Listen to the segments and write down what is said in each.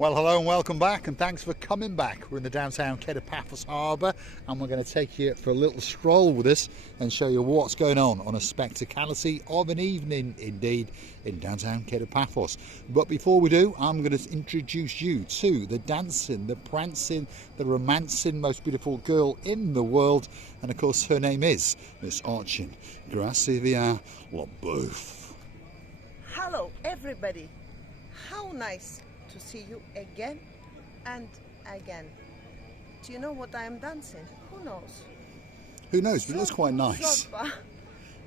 Well, hello and welcome back, and thanks for coming back. We're in the downtown Kato Paphos Harbour, and we're going to take you for a little stroll with us and show you what's going on a spectacality of an evening indeed in downtown Kato Paphos. But before we do, I'm going to introduce you to the dancing, the prancing, the romancing, most beautiful girl in the world, and of course her name is Miss Archin Gracivia Labouf. Hello everybody, how nice to see you again and again. Do you know what I am dancing? Who knows? Who knows, but it looks quite nice. Zorba.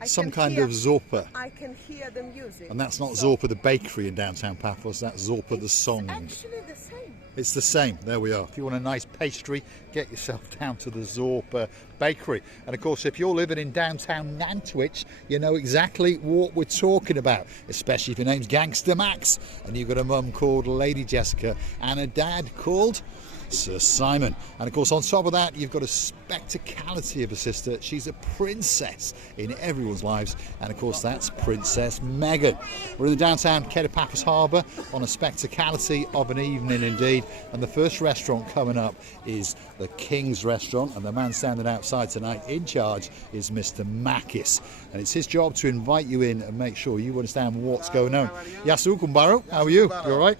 Some kind of zorba. I can hear the music. And that's not Zorba the bakery in downtown Paphos, that's Zorba the song. It's actually the same. It's the same, there we are. If you want a nice pastry, get yourself down to the Zorba bakery. And of course, if you're living in downtown Nantwich, you know exactly what we're talking about, especially if your name's Gangster Max and you've got a mum called Lady Jessica and a dad called Sir Simon. And of course, on top of that, you've got a spectacality of a sister. She's a princess in everyone's lives, and of course that's Princess Megan. We're in the downtown Kato Paphos Harbour on a spectacality of an evening indeed, and the first restaurant coming up is the King's Restaurant, and the man standing outside tonight in charge is Mr. Makis, and it's his job to invite you in and make sure you understand what's going on. Yasu Kumbaro, how are you? You all right?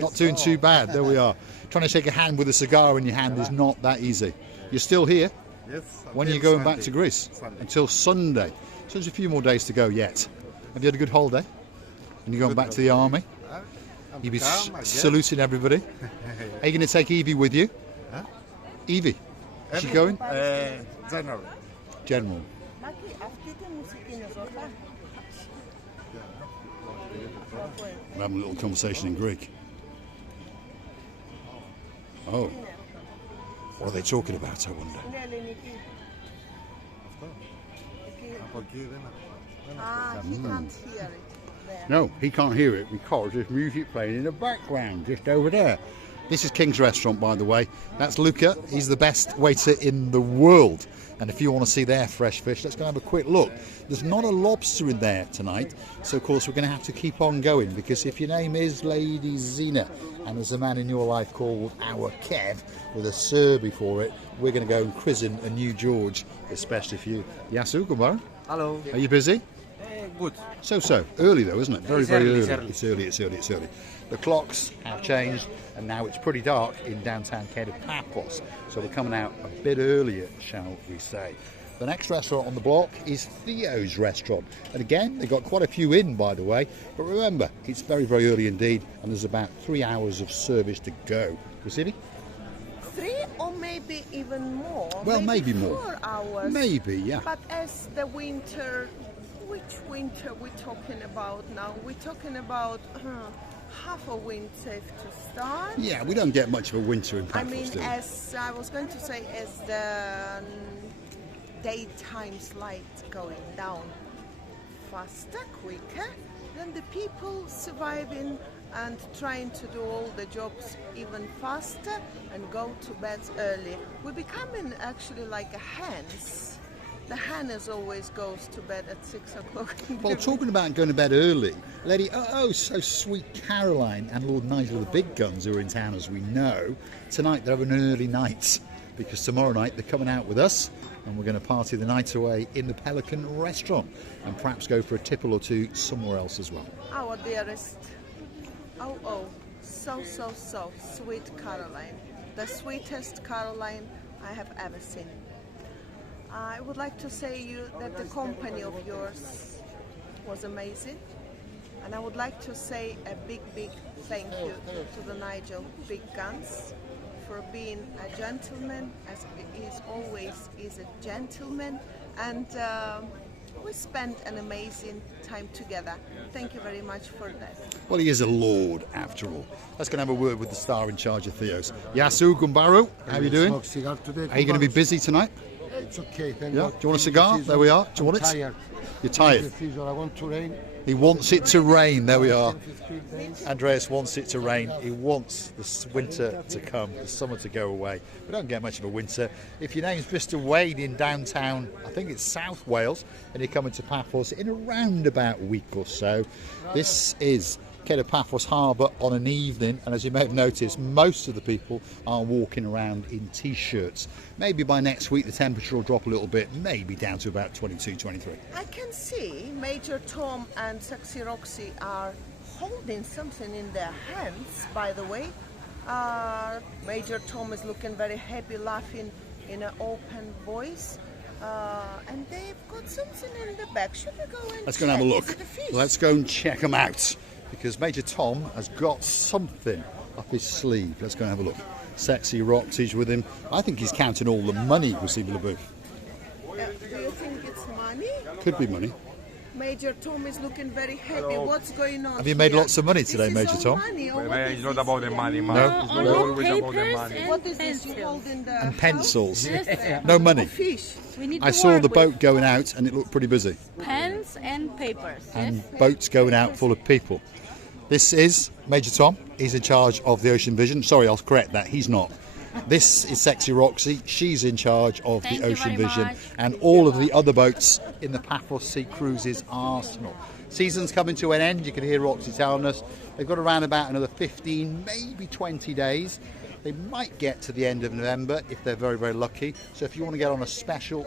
Not doing too bad. There we are. Trying to shake a hand with a cigar in your hand is not that easy. You're still here? Yes. When are you going back to Greece? Sunday. Until Sunday. So there's a few more days to go yet. Have you had a good holiday? And you're going back to the army? You'll be saluting everybody. Are you going to take Evie with you? Huh? Evie? Is she going? General. General. We're having a little conversation in Greek. Oh. What are they talking about, I wonder? He can't hear it there. No, he can't hear it because there's music playing in the background just over there. This is King's Restaurant, by the way. That's Luca. He's the best waiter in the world. And if you want to see their fresh fish, let's go and have a quick look. There's not a lobster in there tonight, so of course we're going to have to keep on going, because if your name is Lady Zena and there's a man in your life called our Kev with a Sir before it, we're going to go and christen a new George, especially for you. Yasu, Kumar. Hello. Are you busy? Good. So. Early though, isn't it? Very early. It's early. It's early. The clocks have changed and now it's pretty dark in downtown Kato Paphos. So we're coming out a bit earlier, shall we say. The next restaurant on the block is Theo's restaurant. And again, they've got quite a few in, by the way. But remember, it's very early indeed. And there's about 3 hours of service to go. Rosini? 3 or maybe even more. Well, maybe more. 4 hours. Maybe, yeah. But as the winter, which winter we're talking about now? We're talking about half a winter to start. Yeah, we don't get much of a winter in Paphos, I mean, do we? as I was going to say, as the daytime's light going down faster, quicker, then the people surviving and trying to do all the jobs even faster and go to bed early. We're becoming actually like a hens. The hens always goes to bed at 6 o'clock. Well, talking about going to bed early, Lady, so sweet Caroline and Lord Nigel, the big guns who are in town, as we know, tonight they're having an early night, because tomorrow night they're coming out with us and we're going to party the night away in the Pelican restaurant and perhaps go for a tipple or two somewhere else as well. Our dearest, so sweet Caroline, the sweetest Caroline I have ever seen. I would like to say you that the company of yours was amazing, and I would like to say a big thank you to the Nigel Big Guns for being a gentleman, as he always is a gentleman, and we spent an amazing time together. Thank you very much for that. Well, he is a lord, after all. Let's go and have a word with the star in charge of Theo's. Yasu Gumbaru, how are you doing? Are you going to be busy tonight? It's okay, thank Yeah. God. Do you want a cigar? There we are. Do you want it? Tired. You're tired. I want to rain. He wants it to rain. There we are. Andreas wants it to rain. He wants the winter to come, the summer to go away. We don't get much of a winter. If your name's Mr. Wade in downtown, I think it's South Wales, and you're coming to Paphos in around about a week or so, this is Kato Paphos Harbour on an evening, and as you may have noticed, most of the people are walking around in t-shirts. Maybe by next week the temperature will drop a little bit, maybe down to about 22, 23. I can see Major Tom and Sexy Roxy are holding something in their hands, by the way. Major Tom is looking very happy, laughing in an open voice. And they've got something in the back. Should we go and Let's go and have a look. Is it a fish? Let's go and check them out, because Major Tom has got something up his sleeve. Let's go and have a look. Sexy Roxy's with him. I think he's counting all the money we see with the booth. Do you think it's money? Could be money. Major Tom is looking very happy. What's going on? Have you made here? lots of money today, This is Major all Tom? money, or what It's is not this about the here? money, man. No? It's not always about the money. What is this you hold in the And pencils. house? No money. Fish. We need I to saw work the with boat going out and it looked pretty busy. pens and papers. And Yes? boats going out full of people. This is Major Tom. He's in charge of the Ocean Vision. Sorry, I'll correct that. He's not. This is Sexy Roxy. She's in charge of Thank the you Ocean very Vision much. and all of the other boats in the Paphos Sea Cruises arsenal. Season's coming to an end. You can hear Roxy telling us they've got around about another 15, maybe 20 days. They might get to the end of November if they're very, very lucky. So if you want to get on a special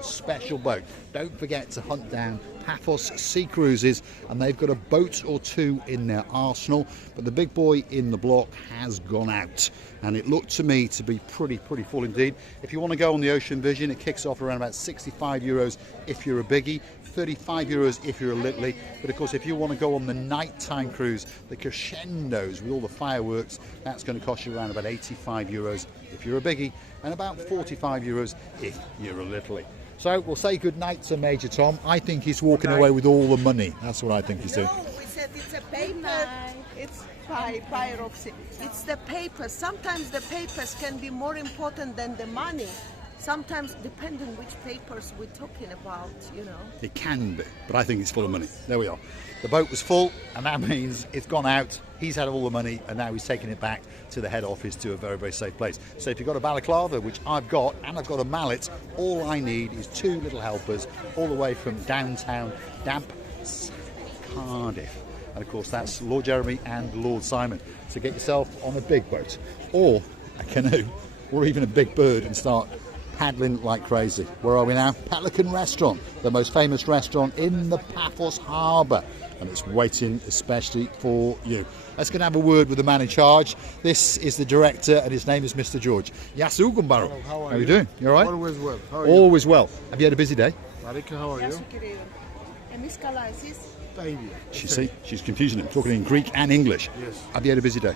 boat, don't forget to hunt down Paphos Sea Cruises, and they've got a boat or two in their arsenal. But the big boy in the block has gone out, and it looked to me to be pretty full indeed. If you want to go on the Ocean Vision, it kicks off around about €65 if you're a biggie, €35 if you're a littly. But of course, if you want to go on the nighttime cruise, the crescendos with all the fireworks, that's going to cost you around about €85 if you're a biggie, and about €45 if you're a littly. So we'll say good night to Major Tom. I think he's walking away with all the money. That's what I think he's doing. No, we said it's a paper. It's bye, Roxy. It's the paper. Sometimes the papers can be more important than the money. Sometimes, depending which papers we're talking about, you know. It can be, but I think it's full of money. There we are. The boat was full, and that means it's gone out. He's had all the money, and now he's taking it back to the head office to a very, very safe place. So if you've got a balaclava, which I've got, and I've got a mallet, all I need is two little helpers all the way from downtown damp Cardiff. And of course, that's Lord Jeremy and Lord Simon. So get yourself on a big boat, or a canoe, or even a big bird, and start paddling like crazy. Where are we now? Pelican restaurant, the most famous restaurant in the Paphos Harbour, and it's waiting especially for you. Let's go and have a word with the man in charge. This is the director, and his name is Mr. George. Yasu Gumbaro. How are you doing? You all right? Always well. How are you? Always well. Have you had a busy day? Marika, how are you? Εμείς καλά, εσείς? Τα ίδια. She's confusing him, talking in Greek and English. Yes. Have you had a busy day?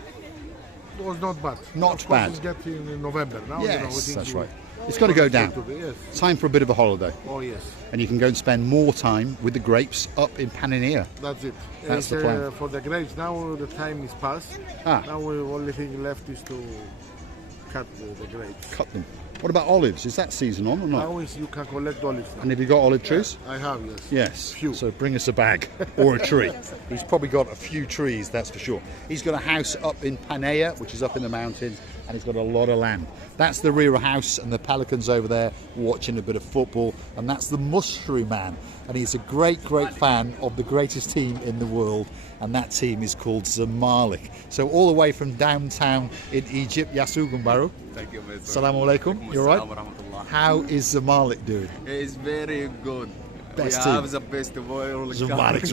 It was not bad. Not Of course, bad. It's getting in November now. Yes, that's right. It's got to go down. Yes. Time for a bit of a holiday. Oh yes. And you can go and spend more time with the grapes up in Panania. That's it. That's the plan. For the grapes now, the time is past. Ah. Now the only thing left is to cut the grapes. Cut them. What about olives? Is that season on or not? Now is you can collect olives. Now. And have you got olive trees? I have, yes. Yes. Few. So bring us a bag or a tree. He's probably got a few trees, that's for sure. He's got a house up in Panea, which is up in the mountains, and he's got a lot of land. That's the rear house, and the Pelicans over there watching a bit of football, and that's the Mushroom Man. And he's a great fan of the greatest team in the world, and that team is called Zamalek. So all the way from downtown in Egypt, Yasu Gumbaru. Thank you, Mr. Salaam alaikum. You all right? How is Zamalek doing? It's very good. Best we team. have the best world. Zamalek.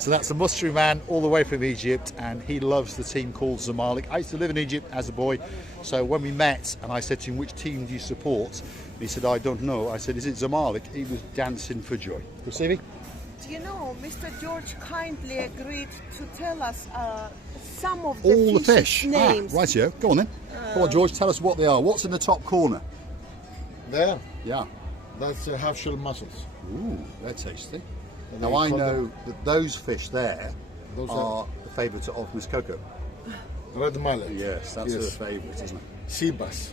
So that's the Mushroom Man all the way from Egypt, and he loves the team called Zamalek. I used to live in Egypt as a boy, so when we met and I said to him, which team do you support? He said, I don't know. I said, is it Zamalek? He was dancing for joy. Stevie? Do you know, Mr. George kindly agreed to tell us some of the All the fish's fish. names. Rightio. Go on then. Come on, George, tell us what they are. What's in the top corner? There, Yeah. that's half shell mussels. Ooh, they're tasty. And Now they I call know them- that those fish there Those are the favourite of Miss Coco. Red mallet. Yes, that's Yes. her favourite, isn't it? Sea bass.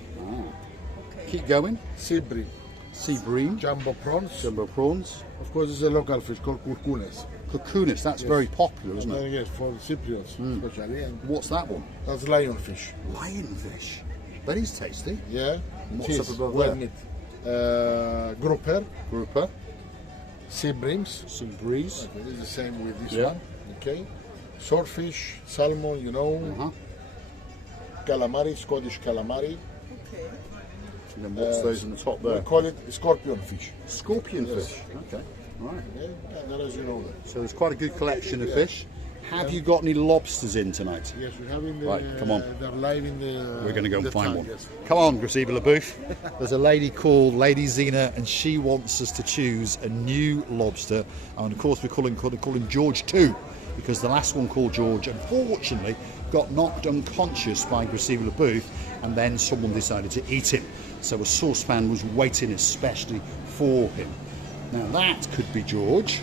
Keep going. Sea bream. Sea bream, Jumbo prawns. jumbo prawns, Of course, it's a local fish called kurkunes. cocoonus. That's very popular, isn't it? Yes, for Cypriots especially. And What's that one? that's lionfish. Lionfish. That is tasty. Yeah. What's Cheese, up above well there? meat. Grouper, Grouper, sea breams. some breeze. Okay, it's the same with this Yeah. one. Okay. Swordfish, salmon, you know. Calamari, Scottish calamari. Okay. And then what's those in the top We there? call it scorpion fish. Scorpion Yes. fish. Okay. Right. Okay? And then as you know that. So there's quite a good collection of fish. Have you got any lobsters in tonight? Yes, we have in the. Right, come on. They're live in the. We're going to go in and the find tank, one. yes. Come on, Graceva LaBouffe. There's a lady called Lady Zena, and she wants us to choose a new lobster. And of course, we're calling him George too, because the last one called George, unfortunately, got knocked unconscious by Graceva LaBouffe, and then someone decided to eat him. So a saucepan was waiting especially for him. Now that could be George,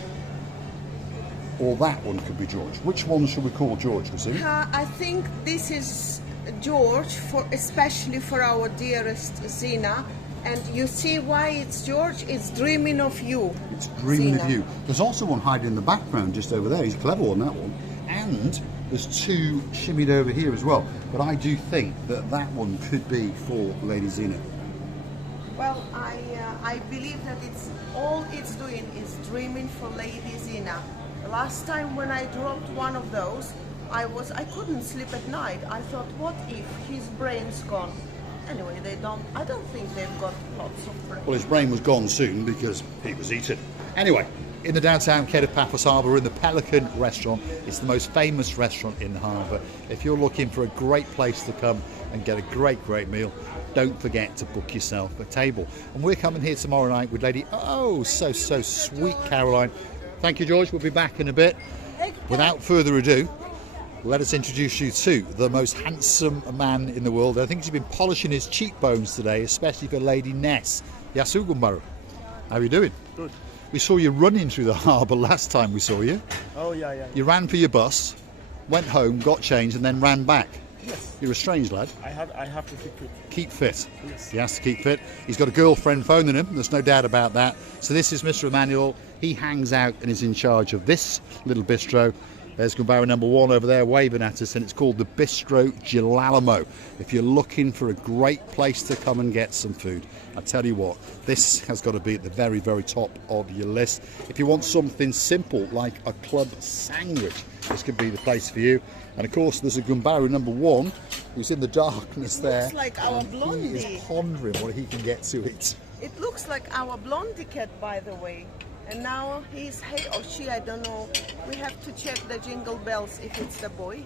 or that one could be George. Which one should we call George, Graceva? I think this is George, especially for our dearest Zena. And you see why it's George? It's dreaming of you. It's dreaming Zena. of you. There's also one hiding in the background just over there. He's a clever one, that one. And there's two shimmied over here as well. But I do think that that one could be for Lady Zena. Well, I believe that all it's doing is dreaming for Lady Zena. The last time when I dropped one of those, I couldn't sleep at night. I thought, what if his brain's gone? Anyway, I don't think they've got lots of brains. Well, his brain was gone soon because he was eaten. Anyway, in the downtown Kato Paphos Harbour, we're in the Pelican restaurant. It's the most famous restaurant in the harbour. If you're looking for a great place to come and get a great meal, don't forget to book yourself a table. And we're coming here tomorrow night with Lady, so sweet Caroline. Thank you, George. We'll be back in a bit. Without further ado, let us introduce you to the most handsome man in the world. I think he's been polishing his cheekbones today, especially for Lady Ness. Yasugumbaru. How are you doing? Good. We saw you running through the harbour last time we saw you. Oh, yeah. You ran for your bus, went home, got changed, and then ran back. Yes. You're a strange lad. I have to keep it. Keep fit. Yes. He has to keep fit. He's got a girlfriend phoning him. There's no doubt about that. So this is Mr. Emmanuel. He hangs out and is in charge of this little bistro. There's Gumbarra number 1 over there waving at us, and it's called the Bistro Girolamo. If you're looking for a great place to come and get some food, I tell you what, this has got to be at the very top of your list. If you want something simple like a club sandwich, this could be the place for you. And of course, there's a Gumbarra number 1 who's in the darkness there. Looks like our He blondie. is pondering what he can get to eat. It looks like our blondie cat, by the way. And now he or she, I don't know. We have to check the jingle bells if it's the boy.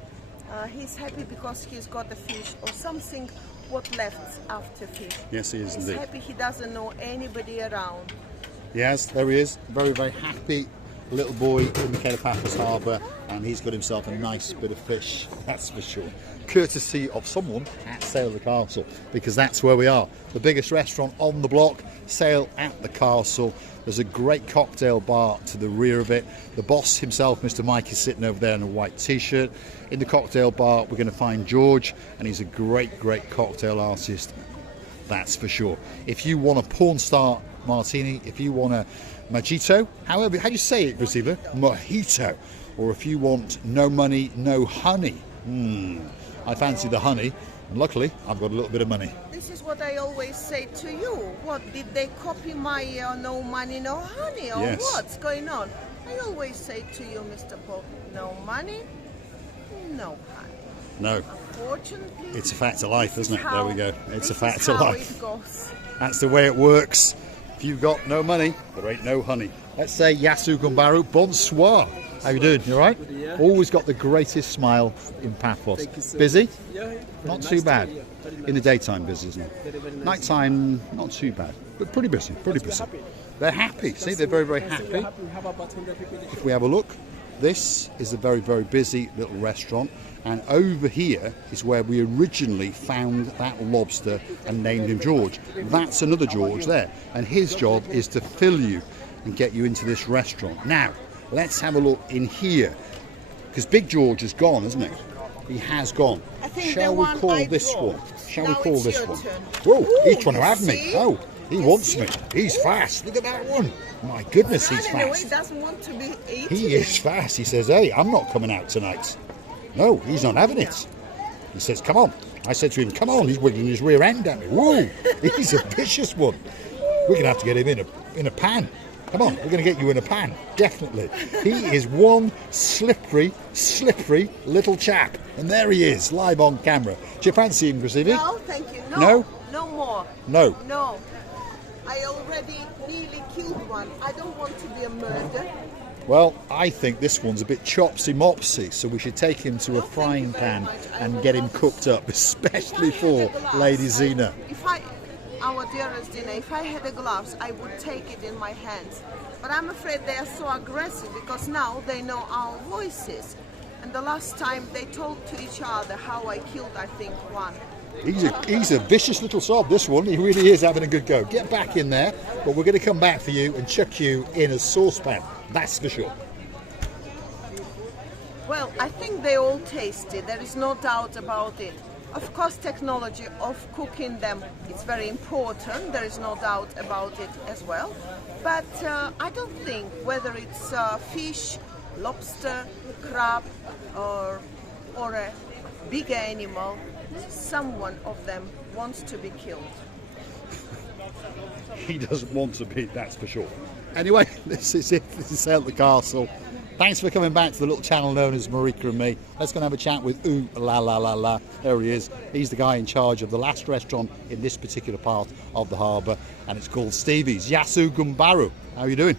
He's happy because he's got a fish or something what left after fish. Yes, he is He's indeed. happy he doesn't know anybody around. Yes, there he is. Very happy little boy in the Kato Paphos Harbour, and he's got himself a nice bit of fish, that's for sure. Courtesy of someone at Sale at the Castle, because that's where we are. The biggest restaurant on the block, Sale at the Castle. There's a great cocktail bar to the rear of it. The boss himself, Mr. Mike, is sitting over there in a white t-shirt. In the cocktail bar, we're going to find George, and he's a great cocktail artist, that's for sure. If you want a porn star martini, if you want a mojito, how do you say it, Graceva? Mojito. Or if you want no money, no honey. I fancy the honey, and luckily I've got a little bit of money. This is what I always say to you. What, did they copy my no money, no honey, or Yes. what's going on? I always say to you, Mr. Pope, no money, no honey. No, Unfortunately, it's a fact of life, isn't it? There we go. It's a fact This of is how life. it goes. That's the way it works. If you've got no money, there ain't no honey. Let's say Yasu Gumbaru, bonsoir. How you doing? You all right? Yeah. Always got the greatest smile in Paphos. Thank you so Busy? Yeah. Not too bad. In the daytime, busy, isn't it? Very nice. Nighttime, not too bad, but pretty busy. Pretty busy. happy. They're happy. See, they're very happy. We have about 100 people. If we have a look, this is a very busy little restaurant, and over here is where we originally found that lobster and named him George. That's another George there, and his job is to fill you and get you into this restaurant. Now, let's have a look in here, because Big George has gone, hasn't he? He has gone. I think Shall the we one call I this one? dropped. Shall we Now call it's this your one? turn. Whoa, he's Ooh, trying to you have me. see? Oh, he You wants see? me. He's fast. Look at that one. My goodness, he's Anyway, fast. he doesn't want to be eaten. He is fast. He says, hey, I'm not coming out tonight. No, he's not having it. He says, come on. I said to him, come on. He's wiggling his rear end at me. Whoa, he's a vicious one. We're going to have to get him in a pan. Come on, we're going to get you in a pan, definitely. He is one slippery little chap. And there he is, live on camera. Do you fancy him, Chrissy? No, thank you. No. No? No more. No. No. I already nearly killed one. I don't want to be a murderer. Well, I think this one's a bit chopsy-mopsy, so we should take him to a frying pan and get him cooked up, especially for Lady Zena. Our dearest Zena, if I had the gloves, I would take it in my hands. But I'm afraid they are so aggressive because now they know our voices. And the last time they told to each other how I killed, I think, one. He's a vicious little sob, this one. He really is having a good go. Get back in there, but we're going to come back for you and chuck you in a saucepan. That's for sure. Well, I think they all tasted. There is no doubt about it. Of course, technology of cooking them is very important. There is no doubt about it as well. But I don't think whether it's fish, lobster, crab, or a big animal, someone of them wants to be killed. He doesn't want to be, that's for sure. Anyway, this is it. This is Sail at the Castle. Thanks for coming back to the little channel known as Marika and me. Let's go and have a chat with Ooh La La La La. There he is. He's the guy in charge of the last restaurant in this particular part of the harbour, and it's called Stevie's. Yasu Gumbaru. How are you doing?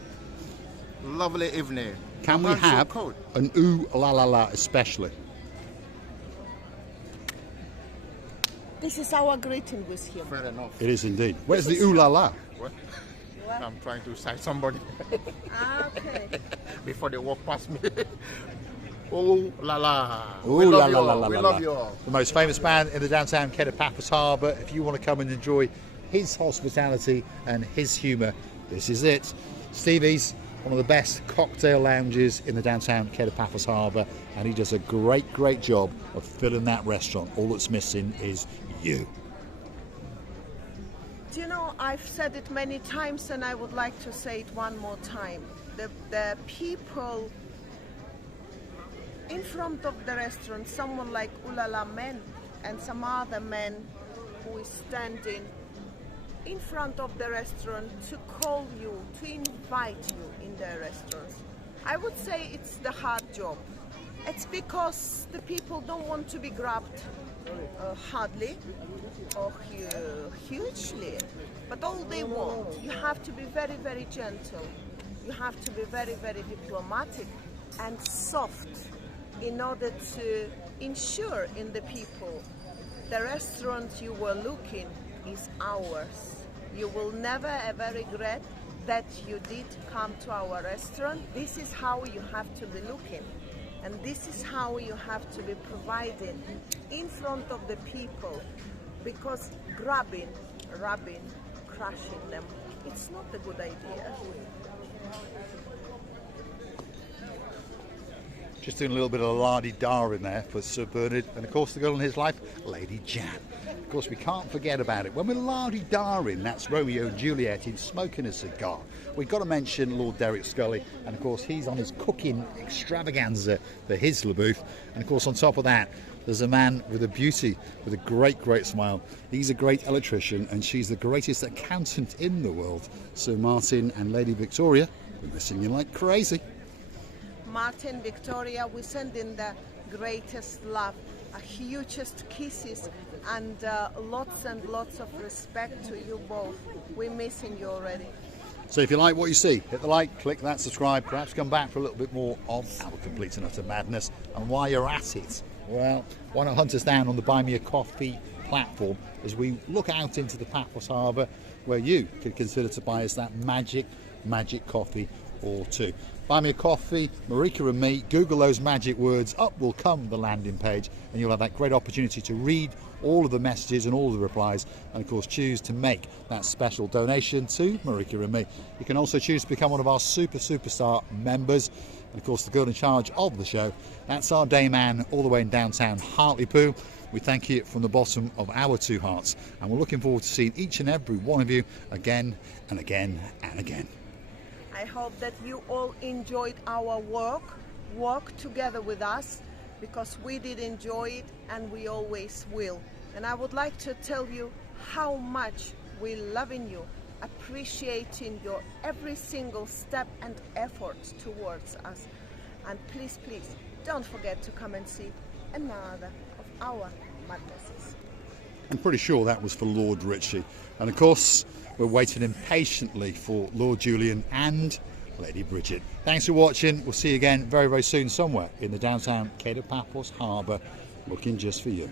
Lovely evening. Can we have an Ooh La La La especially? This is our greeting with him. Fair enough. It is indeed. Where's the Ooh La La? What? I'm trying to cite somebody Okay. before they walk past me. Oh la la. Ooh We La love La you La all. La We La love La. you all. The most famous man in the downtown Kato Paphos Harbour. If you want to come and enjoy his hospitality and his humour, this is it. Stevie's, one of the best cocktail lounges in the downtown Kato Paphos Harbour, and he does a great job of filling that restaurant. All that's missing is you. Do you know, I've said it many times and I would like to say it one more time. The people in front of the restaurant, someone like Ulala Men and some other men who is standing in front of the restaurant to call you, to invite you in their restaurants. I would say it's the hard job. It's because the people don't want to be grabbed hardly or hugely, but all they want, you have to be very gentle, you have to be very diplomatic and soft in order to ensure in the people the restaurant you were looking is ours. You will never ever regret that you did come to our restaurant. This is how you have to be looking. And this is how you have to be providing in front of the people, because grabbing, rubbing, crushing them, it's not a good idea. Just doing a little bit of la-di-da in there for Sir Bernard, and of course the girl in his life, Lady Jan. Of course, we can't forget about it. When we're la-di-da-ing, that's Romeo and Juliet in smoking a cigar. We've got to mention Lord Derek Scully, and of course he's on his cooking extravaganza for his LaBouffe. And of course on top of that, there's a man with a beauty, with a great smile. He's a great electrician, and she's the greatest accountant in the world. Sir Martin and Lady Victoria, we're missing you like crazy. Martin, Victoria, we send in the greatest love, hugest kisses, and lots and lots of respect to you both. We're missing you already. So if you like what you see, hit the like, click that subscribe, perhaps come back for a little bit more of our complete and utter madness. And while you're at it, well, why not hunt us down on the Buy Me a Coffee platform as we look out into the Paphos Harbour, where you could consider to buy us that magic coffee or two. Buy Me a Coffee, Marika and me, Google those magic words, up will come the landing page, and you'll have that great opportunity to read all of the messages and all of the replies, and of course choose to make that special donation to Marika and me. You can also choose to become one of our superstar members, and of course the girl in charge of the show, that's our day man all the way in downtown Hartlepool. We thank you from the bottom of our two hearts, and we're looking forward to seeing each and every one of you again and again and again. I hope that you all enjoyed our work together with us, because we did enjoy it and we always will. And I would like to tell you how much we love you, appreciating your every single step and effort towards us. And please, please, don't forget to come and see another of our madnesses. I'm pretty sure that was for Lord Ritchie. And of course, we're waiting impatiently for Lord Julian and Lady Bridget. Thanks for watching. We'll see you again very, very soon somewhere in the downtown Kato Paphos Harbour, looking just for you.